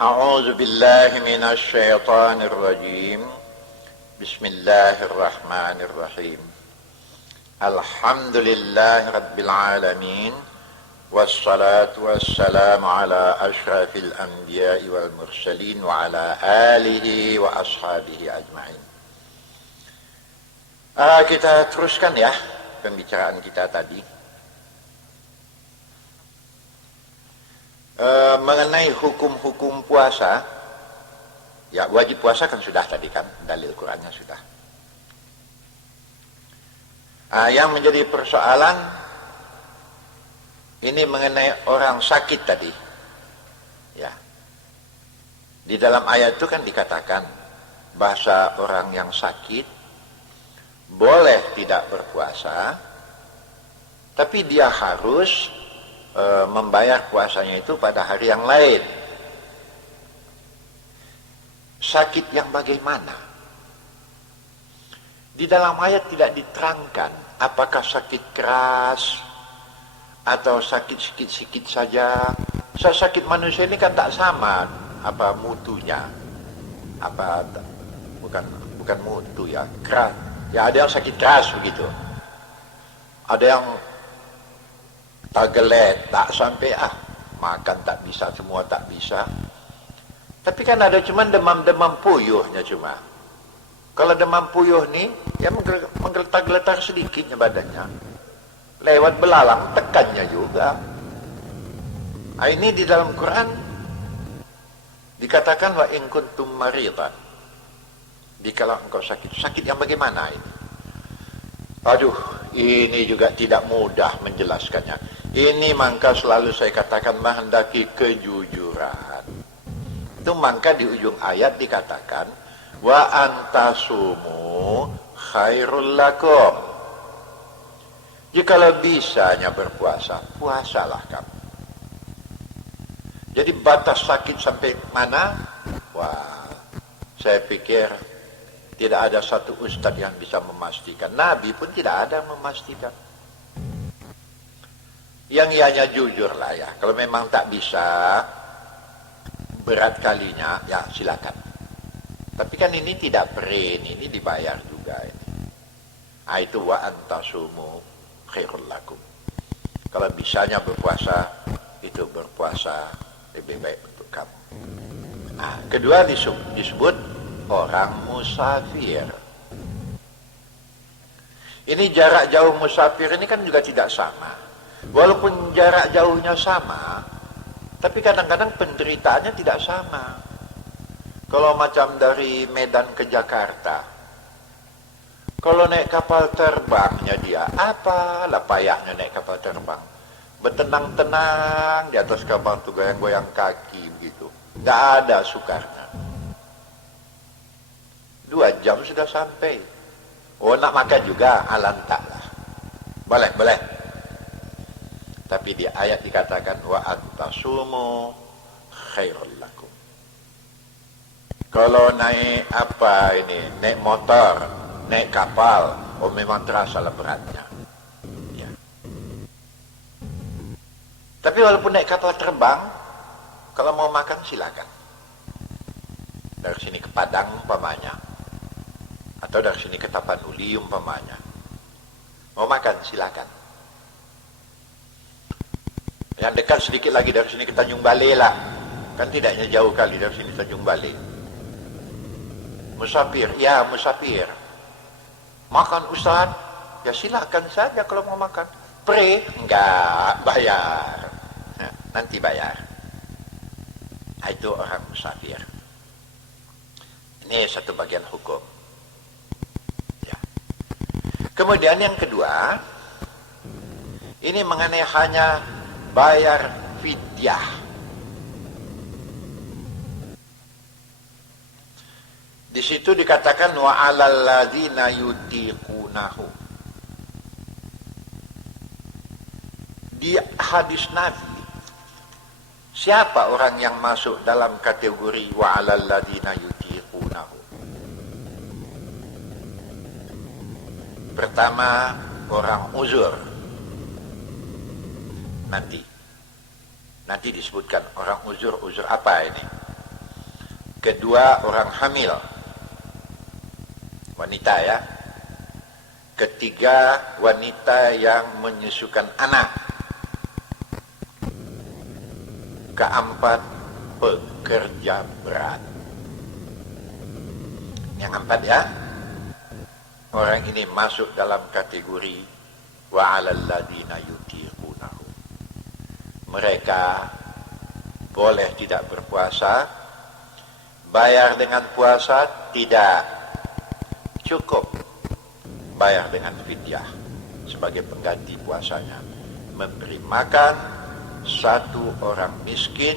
أعوذ بالله من الشيطان الرجيم بسم الله الرحمن الرحيم الحمد لله رب العالمين والصلاة والسلام على أشرف الأنبياء والمرسلين وعلى آله وأصحابه أجمعين. Kita teruskan ya pembicaraan kita tadi mengenai hukum-hukum puasa. Ya, wajib puasa kan sudah tadi kan, dalil Qur'annya sudah. Yang menjadi persoalan ini mengenai orang sakit tadi. Ya. Di dalam ayat itu kan dikatakan bahasa orang yang sakit boleh tidak berpuasa, tapi dia harus membayar puasanya itu pada hari yang lain. Sakit yang bagaimana? Di dalam ayat tidak diterangkan apakah sakit keras atau sakit sikit-sikit saja. Sakit manusia ini kan tak sama apa mutunya. Apa bukan mutu ya, keras. Ya ada yang sakit keras begitu. Ada yang tagelet, tak sampai makan tak bisa, semua tak bisa. Tapi kan ada cuman demam-demam puyuhnya cuma. Kalau demam puyuh nih, ya menggeletar-geletar sedikitnya badannya. Lewat belalang, tekannya juga. Ini di dalam Quran dikatakan wa in kuntum maridan. Dikala engkau sakit. Sakit yang bagaimana ini? Aduh, ini juga tidak mudah menjelaskannya. Ini maka selalu saya katakan menghendaki kejujuran. Itu maka di ujung ayat dikatakan wa antasumu khairul lakum. Jikalau bisanya berpuasa, puasalah kamu. Jadi batas sakit sampai mana? Wah, saya pikir tidak ada satu ustadz yang bisa memastikan. Nabi pun tidak ada yang memastikan. Yang ianya jujur lah ya. Kalau memang tak bisa, berat kalinya, ya silakan. Tapi kan ini tidak free, ini dibayar juga ini. Itu wa antasumu khairul lakum. Kalau bisanya berpuasa, itu berpuasa lebih baik untuk kamu. Kedua disebut orang musafir. Ini jarak jauh musafir ini kan juga tidak sama. Walaupun jarak jauhnya sama, tapi kadang-kadang penderitaannya tidak sama. Kalau macam dari Medan ke Jakarta, kalau naik kapal terbangnya dia, apalah payahnya naik kapal terbang. Bertenang-tenang di atas kapal itu goyang-goyang kaki begitu. Nggak ada sukarnya. 2 jam sudah sampai. Nak makan juga, alantak lah. Boleh. Tapi di ayat dikatakan wa antasumu khairul lakum. Kalau naik naik motor, naik kapal, memang terasa lah beratnya. Ya. Tapi walaupun naik kapal terbang, kalau mau makan silakan. Dari sini ke Padang umpamanya, atau dari sini ke Tapanuli umpamanya. Mau makan silakan. Yang dekat sedikit lagi dari sini ke Tanjung Balai lah. Kan tidaknya jauh kali dari sini Tanjung Balai. Musafir, ya musafir. Makan Ustaz, ya silakan saja kalau mau makan. Enggak, bayar. Nanti bayar. Itu orang musafir. Ini satu bagian hukum. Ya. Kemudian yang kedua, ini mengenai hanya bayar fidyah. Di situ dikatakan wa 'alal ladzina yutiqunahu. Di hadis Nabi, siapa orang yang masuk dalam kategori wa 'alal ladzina yutiqunahu? Pertama, orang uzur. Nanti disebutkan orang uzur apa ini? Kedua, orang hamil, wanita ya. Ketiga, wanita yang menyusukan anak. Keempat, pekerja berat. Yang keempat ya, orang ini masuk dalam kategori wa 'alal ladzina yutiqunahu. Mereka boleh tidak berpuasa, bayar dengan puasa tidak cukup, bayar dengan fidyah sebagai pengganti puasanya, memberi makan satu orang miskin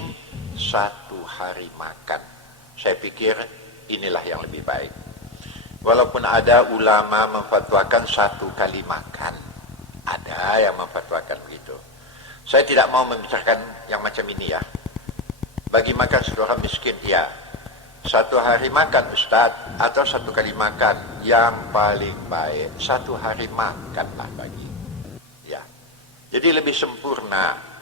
1 hari makan. Saya pikir inilah yang lebih baik. Walaupun ada ulama memfatwakan 1 kali makan, ada yang memfatwakan begitu. Saya tidak mau membicarakan yang macam ini ya. Bagi makan satu orang miskin, ya 1 hari makan Ustaz, atau 1 kali makan. Yang paling baik 1 hari makanlah bagi. Ya, jadi lebih sempurna.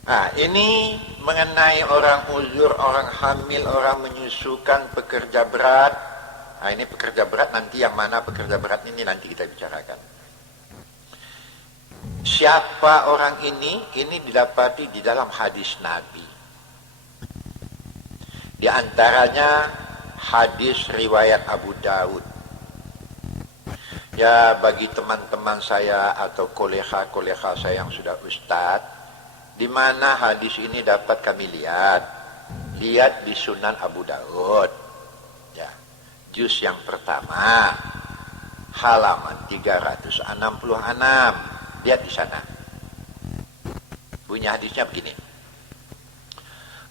Nah, ini mengenai orang uzur, orang hamil, orang menyusukan, pekerja berat. Nah, ini pekerja berat, nanti yang mana pekerja berat ini nanti kita bicarakan. Siapa orang ini? Ini didapati di dalam hadis Nabi. Di antaranya hadis riwayat Abu Daud. Ya, bagi teman-teman saya atau kolega-kolega saya yang sudah ustaz, di mana hadis ini dapat kami lihat di Sunan Abu Daud. Ya, juz yang pertama, halaman 366. Lihat di sana. Bunyi hadisnya begini.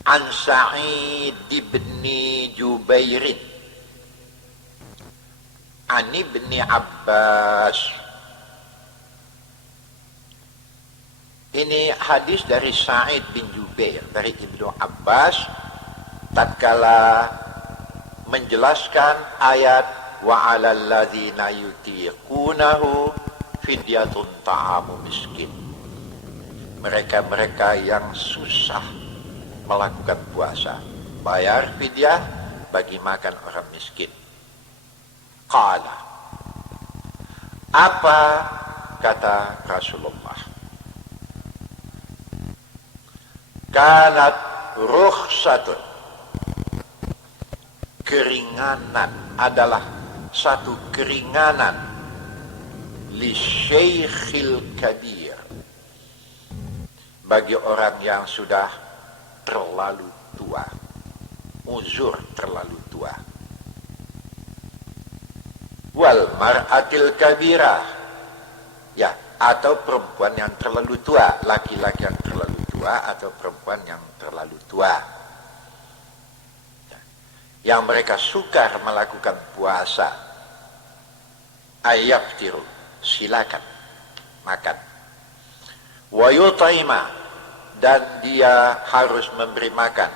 An Sa'id bin Jubairin an Ibn Abbas. Ini hadis dari Sa'id bin Jubair, dari Ibnu Abbas, tatkala menjelaskan ayat wa 'alal ladzina yutiqunahu fidyatun ta'amu miskin. Mereka-mereka yang susah melakukan puasa, bayar fidyah bagi makan orang miskin. Qala, apa kata Rasulullah? Kanat rukhsatun, keringanan adalah satu keringanan li syaikhil kabir, bagi orang yang sudah terlalu tua, uzur terlalu tua. Wal mar'atil kabirah, ya, atau perempuan yang terlalu tua, laki-laki yang terlalu tua atau perempuan yang terlalu tua, yang mereka sukar melakukan puasa. Ayaftiru, silakan makan. Wa yutaima, dan dia harus memberi makan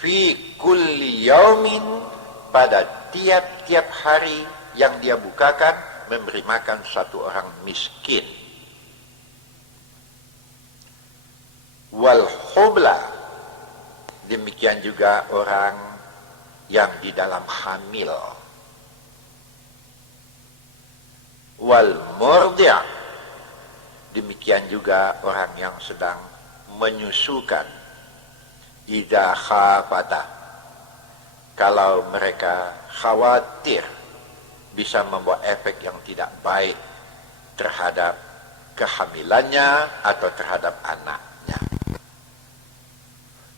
fi kulli yaumin, pada tiap-tiap hari yang dia bukakan, memberi makan 1 orang miskin. Wal hubla, demikian juga orang yang di dalam hamil. Wal murdi', demikian juga orang yang sedang menyusukan. Idza khafata, kalau mereka khawatir bisa membawa efek yang tidak baik terhadap kehamilannya atau terhadap anaknya.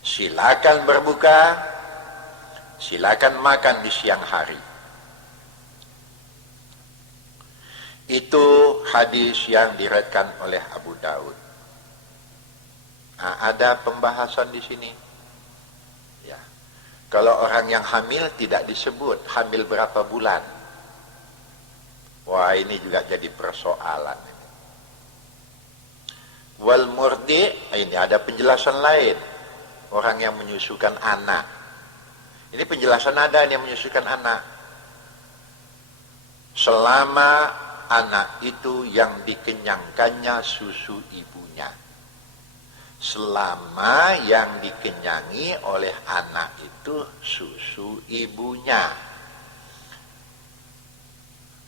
Silakan berbuka, silakan makan di siang hari. Itu hadis yang diriwayatkan oleh Abu Daud. Nah, ada pembahasan di sini. Ya. Kalau orang yang hamil tidak disebut hamil berapa bulan. Wah, ini juga jadi persoalan. Wal murdi, ini ada penjelasan lain. Orang yang menyusukan anak. Ini penjelasan ada yang menyusukan anak. Selama anak itu yang dikenyangkannya susu ibunya. selama yang dikenyangi oleh anak itu susu ibunya.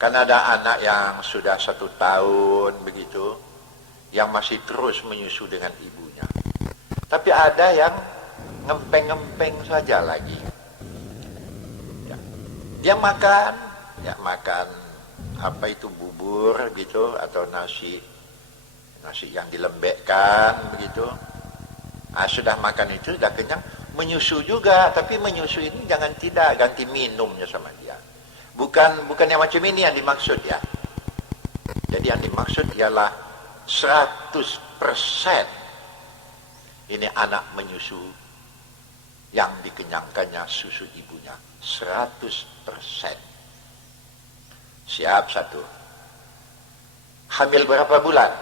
Kan ada anak yang sudah 1 tahun begitu, yang masih terus menyusu dengan ibunya. Tapi ada yang ngempeng-ngempeng saja lagi. Ya. Dia makan apa itu, bubur gitu, atau nasi yang dilembekkan begitu. Sudah makan itu, sudah kenyang, menyusu juga. Tapi menyusu ini jangan tidak ganti minumnya sama dia. Bukan yang macam ini yang dimaksud ya. Jadi yang dimaksud ialah 100% ini anak menyusu yang dikenyangkannya susu ibunya. 100%. Siap 1. Hamil berapa bulan?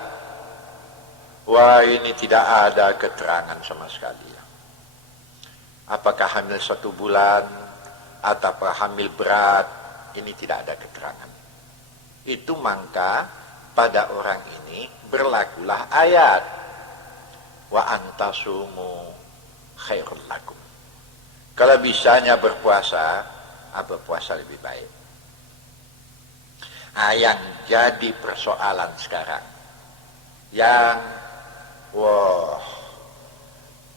Wah, ini tidak ada keterangan sama sekali ya. Apakah hamil 1 bulan atau hamil berat? Ini tidak ada keterangan. Itu maka pada orang ini berlakulah ayat wa antasumu khairul lakum. Kalau bisanya berpuasa, berpuasa lebih baik. Yang jadi persoalan sekarang,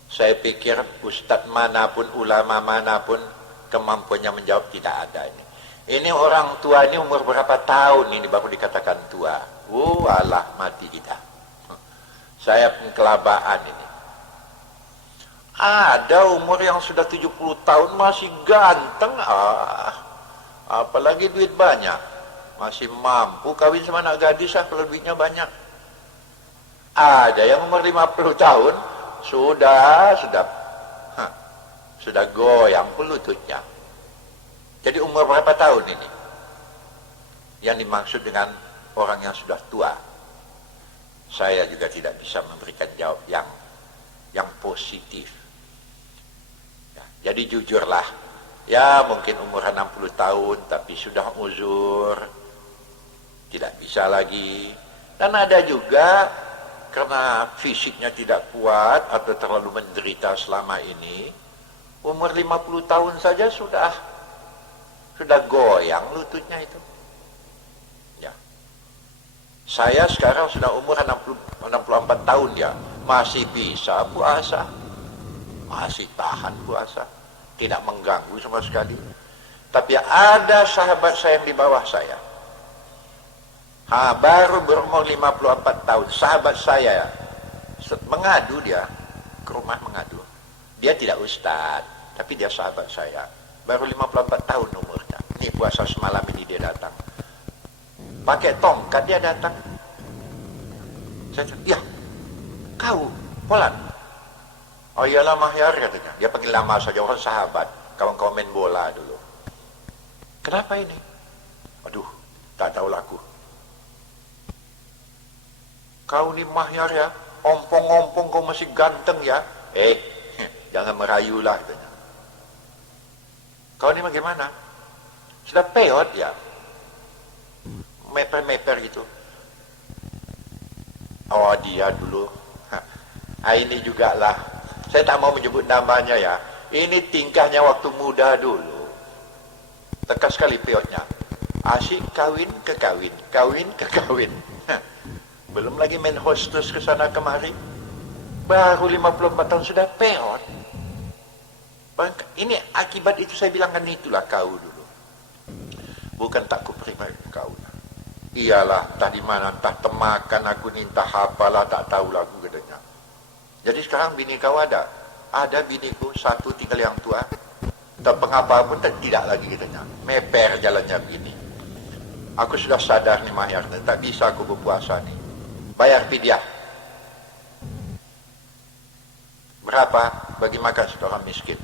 saya pikir ustadz manapun, ulama manapun kemampuannya menjawab tidak ada ini. Ini orang tua ini umur berapa tahun ini baru dikatakan tua? Alah, mati kita. Saya kelabaan ini. Ada umur yang sudah 70 tahun masih ganteng. Apalagi duit banyak. Masih mampu kawin sama anak gadis kalau duitnya banyak. Ada yang umur 50 tahun sudah goyang lututnya. Jadi umur berapa tahun ini yang dimaksud dengan orang yang sudah tua? Saya juga tidak bisa memberikan jawab yang positif ya, jadi jujurlah ya, mungkin umur 60 tahun tapi sudah uzur, tidak bisa lagi. Dan ada juga karena fisiknya tidak kuat atau terlalu menderita selama ini, umur 50 tahun saja sudah goyang lututnya itu. Ya. Saya sekarang sudah umur 64 tahun ya, masih bisa puasa. Masih tahan puasa, tidak mengganggu sama sekali. Tapi ada sahabat saya yang di bawah saya. Baru berumur 54 tahun, sahabat saya mengadu, dia ke rumah mengadu. Dia tidak ustadz, tapi dia sahabat saya. Baru 54 tahun umurnya. Ini puasa semalam ini dia datang. Pakai tongkat dia datang. Saya cakap, ya, kau, Polan. Oh iyalah Mahyar, katanya. Dia panggil nama saja, orang sahabat. Kawan-kawan main bola dulu. Kenapa ini? Aduh, tak tahu laku. Kau ni Mahyar ya, ompong-ompong kau masih ganteng ya. Jangan merayulah, katanya. Kau ini bagaimana? Sudah peot ya? Meper-meper gitu. Oh dia dulu. Ini juga lah. Saya tak mau menyebut namanya ya. Ini tingkahnya waktu muda dulu. Tekas sekali peotnya. Asyik kawin ke kawin. Kawin ke kawin. Belum lagi main hostess ke sana kemari. Baru 54 tahun sudah peot. Ini akibat itu saya bilangkan itulah kau dulu. Bukan tak kuprima kau. Iyalah, entah di mana, entah temakan aku ni, entah apalah, tak tahulah aku, katanya. Jadi sekarang bini kau ada? Ada biniku, 1 tinggal yang tua. Tak pengapa pun tidak lagi, katanya. Meper jalannya begini. Aku sudah sadar nih Mahyar, tak bisa aku berpuasa nih. Bayar fidyah. Berapa bagi makan seorang miskin?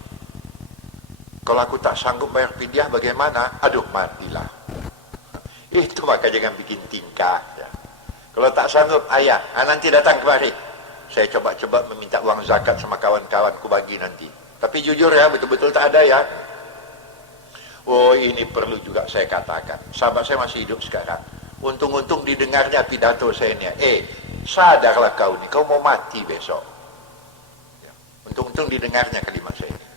Kalau aku tak sanggup bayar fidyah bagaimana? Aduh, matilah. Itu maka jangan bikin tingkah ya. Kalau tak sanggup, ayah, nanti datang kemari. Saya coba-coba meminta uang zakat sama kawan-kawanku bagi nanti. Tapi jujur ya, betul-betul tak ada ya. Oh, ini perlu juga saya katakan. Sahabat saya masih hidup sekarang. Untung-untung didengarnya pidato saya ini. Sadarlah kau nih, kau mau mati besok. Untung-untung didengarnya kalimat saya ini.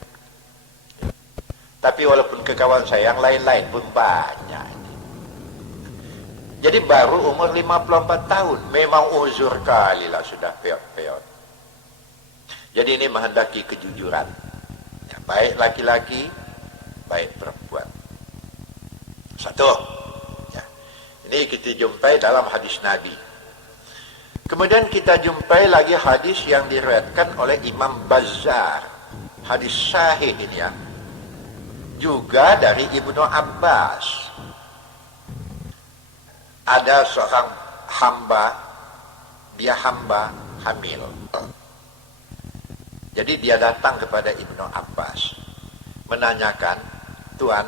Tapi walaupun ke kawan saya yang lain-lain pun banyak. Jadi baru umur 54 tahun. Memang uzur kali lah sudah peot-peot. Jadi ini menghendaki kejujuran. Ya, baik laki-laki, baik perempuan. Satu. Ya. Ini kita jumpai dalam hadis Nabi. Kemudian kita jumpai lagi hadis yang diriwayatkan oleh Imam Bazzar. Hadis sahih ini ya. Juga dari Ibnu Abbas. Ada seorang hamba, dia hamba hamil. Jadi dia datang kepada Ibnu Abbas, menanyakan, Tuan,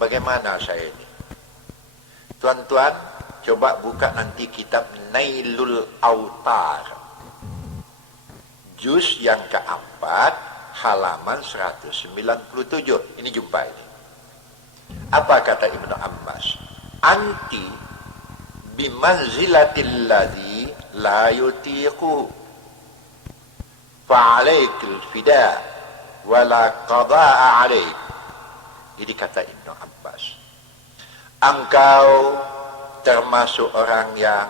bagaimana saya ini? Tuan-tuan, coba buka nanti kitab Nailul Autar. Juz yang keempat, halaman 197. Ini jumpa ini. Apa kata Ibnu Abbas? Anti bimanzilatil ladzi la yutiqu fa'alaikil fida wala qada'a alaik. Ini kata Ibnu Abbas. Engkau termasuk orang yang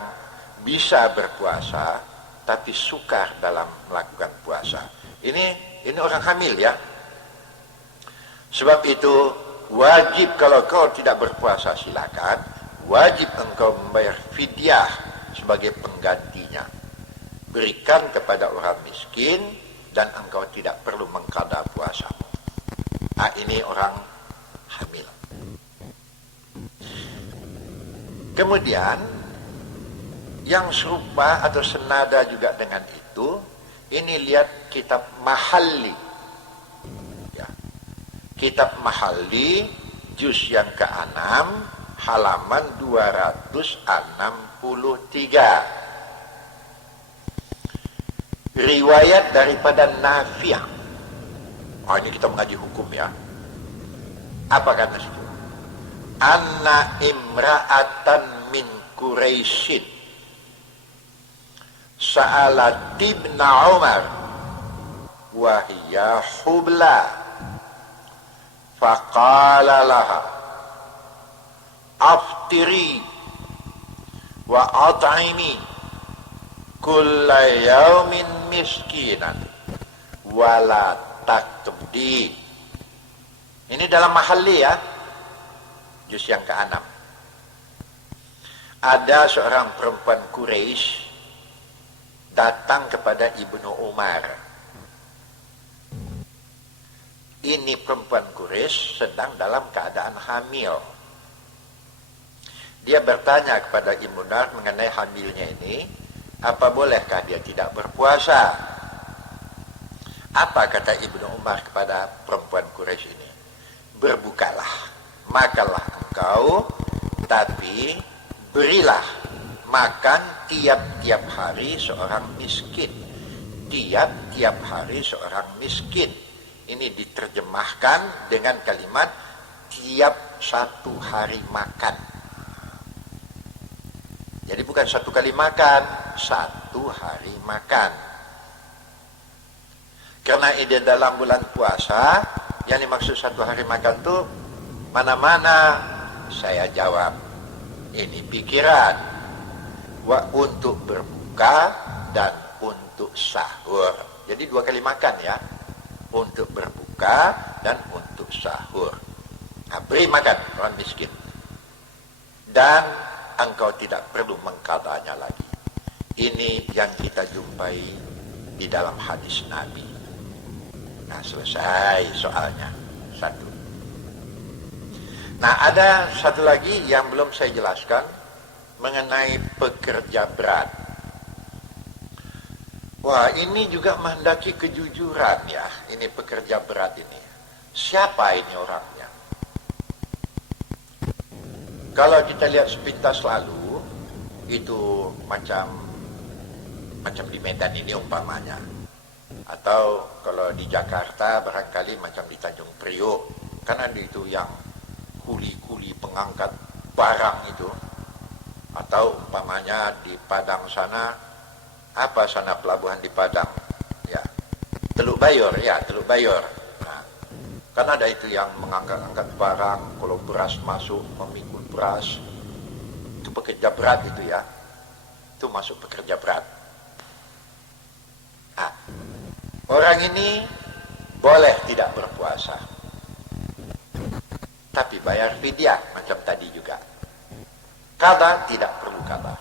bisa berpuasa tapi sukar dalam melakukan puasa. Ini orang hamil ya. Sebab itu wajib kalau kau tidak berpuasa silakan, wajib engkau membayar fidyah sebagai penggantinya. Berikan kepada orang miskin dan engkau tidak perlu mengqada puasamu. Ini orang hamil. Kemudian yang serupa atau senada juga dengan itu, ini lihat kitab Mahalli. Ya. Kitab Mahalli juz yang ke-6 halaman 263. Riwayat daripada Nafi'. Ini kita mengaji hukum ya. Apa kata situ? Anna imra'atan min Quraisyin sa'alat ibn Umar wa hiya hubla faqala laha aftiri wa at'imi kulla yaumin miskinan wala taqdi. Ini dalam Mahalli ya, juz yang ke-6. Ada seorang perempuan Quraisy datang kepada Ibnu Umar. Ini perempuan Quraisy sedang dalam keadaan hamil. Dia bertanya kepada Ibnu Umar mengenai hamilnya ini, apa bolehkah dia tidak berpuasa? Apa kata Ibnu Umar kepada perempuan Quraisy ini? Berbukalah, makanlah engkau, tapi berilah makan tiap-tiap hari seorang miskin. Tiap-tiap hari seorang miskin. Ini diterjemahkan dengan kalimat tiap satu hari makan. Jadi bukan satu kali makan, satu hari makan. Karena ide dalam bulan puasa, yang dimaksud satu hari makan itu mana-mana? Saya jawab, ini pikiran. Untuk berbuka dan untuk sahur. Jadi dua kali makan ya. Untuk berbuka dan untuk sahur. Beri makan orang miskin. Dan engkau tidak perlu mengqadanya lagi. Ini yang kita jumpai di dalam hadis Nabi. Nah, selesai soalnya. Satu. Nah, ada satu lagi yang belum saya jelaskan mengenai pekerja berat. Wah, ini juga menghendaki kejujuran ya. Ini pekerja berat ini. Siapa ini orangnya? Kalau kita lihat sepintas lalu, itu macam di Medan ini umpamanya. Atau kalau di Jakarta barangkali macam di Tanjung Priok. Karena itu yang kuli-kuli pengangkat barang itu. Atau umpamanya di Padang sana, apa sana pelabuhan di Padang? Ya, Teluk Teluk Bayor, ya, Teluk Bayor. Nah, kan ada itu yang mengangkat-angkat barang, kalau beras masuk, memikul beras, itu pekerja berat itu ya, itu masuk pekerja berat. Nah, orang ini boleh tidak berpuasa, tapi bayar fidyah macam tadi juga. Qada tidak perlu qada.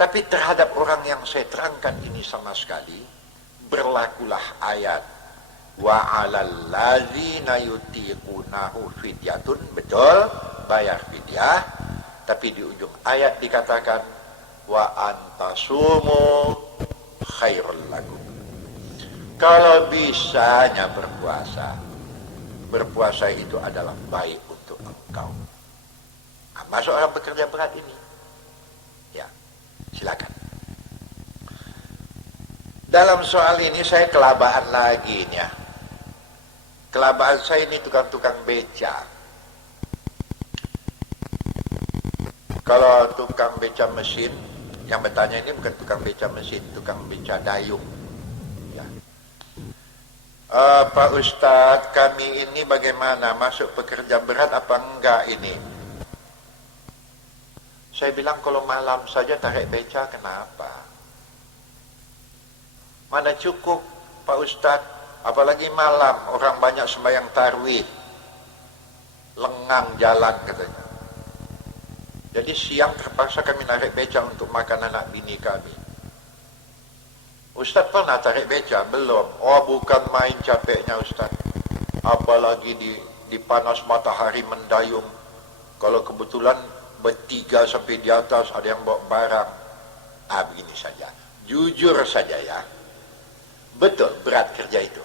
Tapi terhadap orang yang saya terangkan ini sama sekali, berlakulah ayat wa 'alal ladzina yutiqunahu fidyatun, betul, bayar fidyah, tapi di ujung ayat dikatakan wa antasumu khairul lakum. Kalau bisanya berpuasa itu adalah baik untuk engkau. Nah, masuk orang bekerja berat ini, ya, silakan. Dalam soal ini saya kelabaan lagi nih ya. Kelabaan saya ini tukang-tukang beca. Kalau tukang beca mesin, yang bertanya ini bukan tukang beca mesin, tukang beca dayung. Ya. Pak Ustadz, kami ini bagaimana, masuk pekerja berat apa enggak ini? Saya bilang kalau malam saja tarik beca, kenapa? Mana cukup Pak Ustadz, apalagi malam, orang banyak sembahyang tarawih, lengang jalan katanya. Jadi siang terpaksa kami narik beca untuk makan anak bini kami. Ustadz pernah tarik beca? Belum. Oh, bukan main capeknya Ustadz. Apalagi di panas matahari mendayung. Kalau kebetulan bertiga sampai di atas, ada yang bawa barang. Begini saja. Jujur saja ya. Betul, berat kerja itu.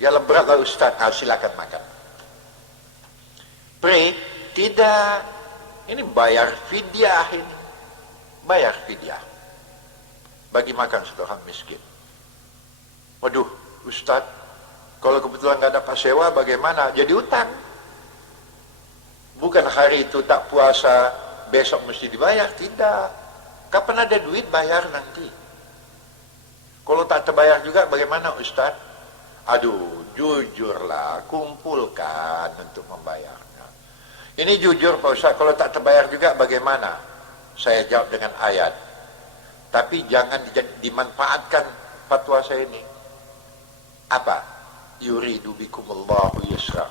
Ya berat lah Ustadz. Silakan makan. Tidak. Ini bayar fidyah ini. Bayar fidyah. Bagi makan satu orang miskin. Waduh, Ustadz, kalau kebetulan nggak dapat sewa bagaimana? Jadi utang. Bukan hari itu tak puasa, besok mesti dibayar. Tidak. Kapan ada duit bayar nanti. Kalau tak terbayar juga bagaimana Ustadz? Aduh, jujurlah, kumpulkan untuk membayarnya. Ini jujur Pak Ustadz, kalau tak terbayar juga bagaimana? Saya jawab dengan ayat. Tapi jangan dimanfaatkan fatwa saya ini. Apa? Yuridu bikumullahu yusra.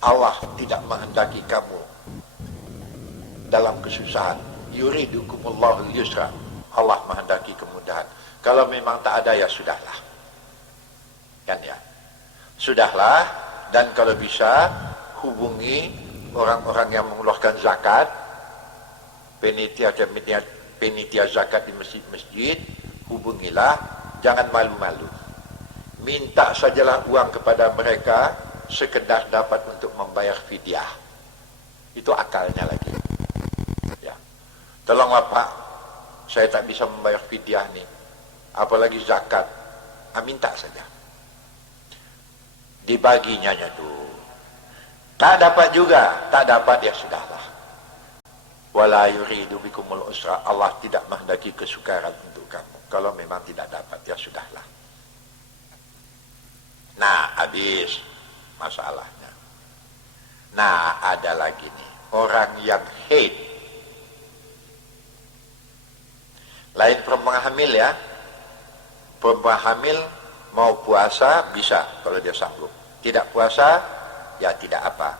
Allah tidak menghendaki kamu dalam kesusahan. Yuridu bikumullahu yusra. Allah menghendaki kemudahan. Kalau memang tak ada ya sudahlah. Kan ya? Sudahlah, dan kalau bisa hubungi orang-orang yang mengeluarkan zakat, penitia zakat di masjid-masjid, hubungilah, jangan malu-malu. Minta sajalah uang kepada mereka sekedar dapat untuk membayar fidyah. Itu akalnya lagi. Ya. Tolonglah Pak, saya tak bisa membayar fidyah nih, apalagi zakat. Minta saja. Dibaginya tuh. Tak dapat juga, tak dapat ya sudahlah. Wala yuridu bikumul usra. Allah tidak menghendaki kesukaran untuk kamu. Kalau memang tidak dapat ya sudahlah. Nah, habis masalahnya. Nah, ada lagi nih, orang yang haid. Lain perempuan hamil ya. Perempuan hamil mau puasa bisa kalau dia sanggup. Tidak puasa ya tidak apa.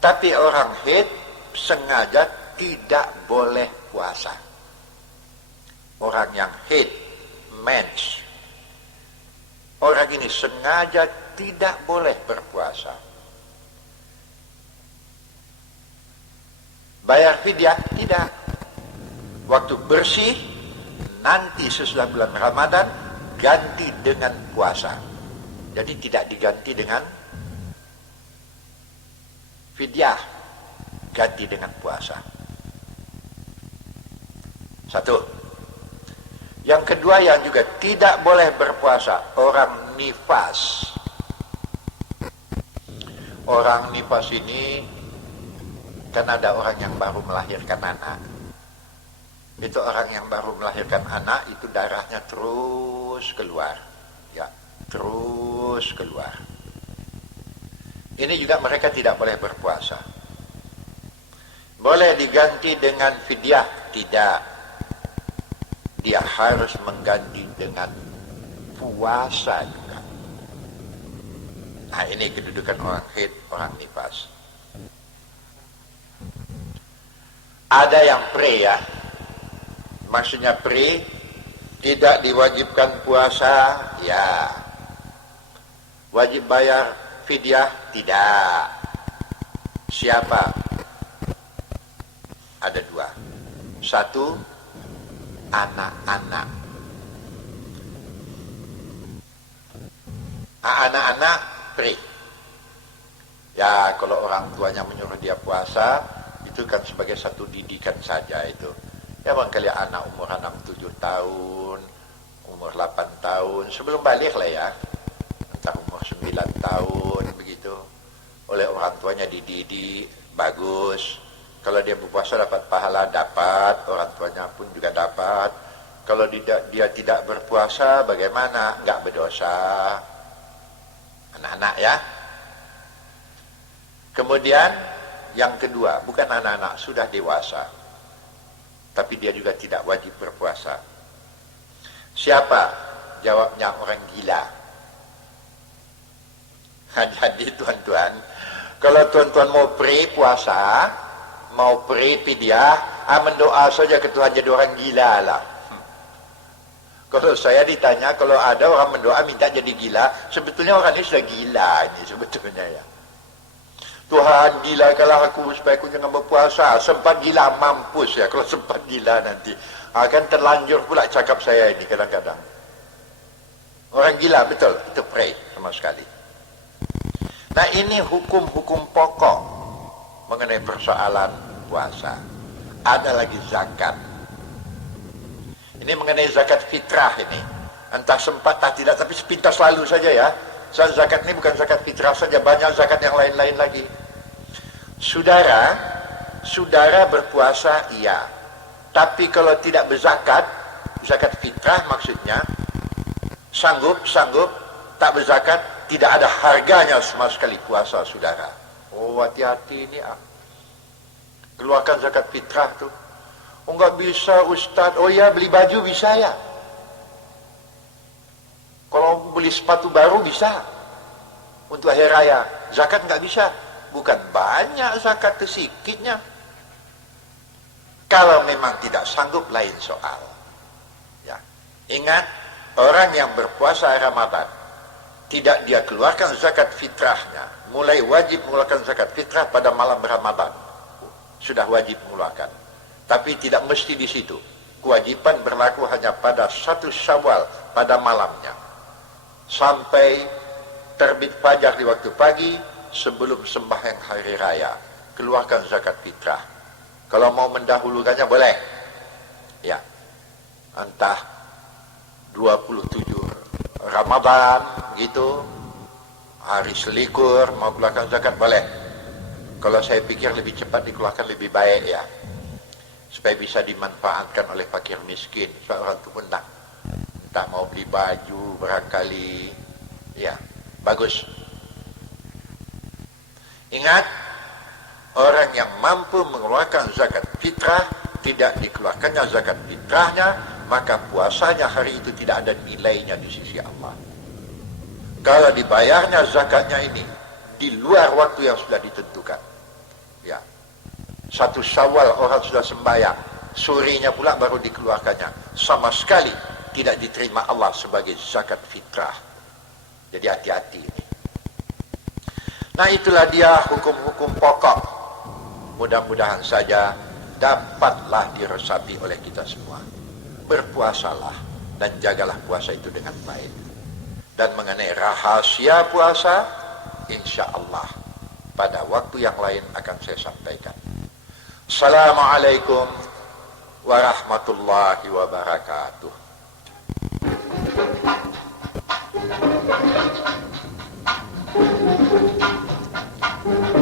Tapi orang haid sengaja tidak boleh puasa. Orang yang haid, mens, orang ini sengaja tidak boleh berpuasa. Bayar fidyah? Tidak. Waktu bersih, nanti sesudah bulan Ramadan, ganti dengan puasa. Jadi tidak diganti dengan fidyah, ganti dengan puasa. Satu. Yang kedua yang juga tidak boleh berpuasa, orang nifas. Orang nifas ini kan ada orang yang baru melahirkan anak. Itu orang yang baru melahirkan anak itu darahnya terus keluar, Ya, terus keluar. Ini juga mereka tidak boleh berpuasa. Boleh diganti dengan fidyah? Tidak. Dia harus mengganti dengan puasa juga. Nah, ini kedudukan orang haid, orang nifas. Ada yang pre ya. Maksudnya pre, tidak diwajibkan puasa, ya. Wajib bayar fidyah? Tidak. Siapa? Ada dua. Satu, anak-anak. Anak-anak pre. Ya, kalau orang tuanya menyuruh dia puasa, itu kan sebagai satu didikan saja itu. Ya, barangkali anak umur 6-7 tahun, umur 8 tahun, sebelum balik lah ya. Entah umur 9 tahun, begitu. Oleh orang tuanya dididik, bagus. Kalau dia berpuasa dapat pahala, dapat. Orang tuanya pun juga dapat. Kalau dia tidak berpuasa, bagaimana? Enggak berdosa. Anak-anak ya. Kemudian yang kedua, bukan anak-anak, sudah dewasa. Tapi dia juga tidak wajib berpuasa. Siapa? Jawabnya orang gila. Jadi tuan-tuan, kalau tuan-tuan mau puasa, mau fidyah, mendoa saja ke Tuhan, jadi orang gila lah. Kalau saya ditanya, kalau ada orang mendoa minta jadi gila, sebetulnya orang ini sudah gila ini sebetulnya ya. Tuhan, gilakalah aku supaya aku jangan berpuasa. Sempat gila, mampus ya kalau sempat gila nanti. Akan terlanjur pula cakap saya ini kadang-kadang. Orang gila, betul, itu pray sama sekali. Nah, ini hukum-hukum pokok mengenai persoalan puasa. Ada lagi zakat. Ini mengenai zakat fitrah ini. Entah sempat tak tidak, tapi sepintas lalu saja ya. Soal zakat ini bukan zakat fitrah saja, banyak zakat yang lain-lain lagi. Saudara berpuasa, iya. Tapi kalau tidak berzakat, zakat fitrah maksudnya, sanggup, tak berzakat, tidak ada harganya sama sekali puasa saudara. Oh, hati-hati ini keluarkan zakat fitrah tuh. Oh, enggak bisa Ustaz. Oh ya, beli baju bisa ya. Kalau beli sepatu baru bisa. Untuk hari raya. Zakat enggak bisa. Bukan banyak zakat, sedikitnya. Kalau memang tidak sanggup, lain soal. Ya. Ingat, orang yang berpuasa Ramadan, tidak dia keluarkan zakat fitrahnya, mulai wajib mengeluarkan zakat fitrah pada malam Ramadan. Sudah wajib mengeluarkan. Tapi tidak mesti di situ. Kewajiban berlaku hanya pada 1 Syawal pada malamnya. Sampai terbit fajar di waktu pagi sebelum sembahyang hari raya. Keluarkan zakat fitrah. Kalau mau mendahulukannya boleh. Ya. Entah 27 Ramadan gitu. Hari selikur mau keluarkan zakat boleh. Kalau saya pikir lebih cepat dikeluarkan lebih baik ya. Supaya bisa dimanfaatkan oleh fakir miskin. Sebab orang itu pun tak mau beli baju barangkali. Ya, bagus. Ingat, orang yang mampu mengeluarkan zakat fitrah, tidak dikeluarkannya zakat fitrahnya, maka puasanya hari itu tidak ada nilainya di sisi Allah. Kalau dibayarnya zakatnya ini di luar waktu yang sudah ditentukan. Ya. 1 Syawal orang sudah sembahyang, sorenya pula baru dikeluarkannya. Sama sekali tidak diterima Allah sebagai zakat fitrah. Jadi hati-hati ini. Nah, itulah dia hukum-hukum pokok. Mudah-mudahan saja dapatlah diresapi oleh kita semua. Berpuasalah dan jagalah puasa itu dengan baik. Dan mengenai rahasia puasa, insya Allah pada waktu yang lain akan saya sampaikan. Assalamualaikum warahmatullahi wabarakatuh. Thank you.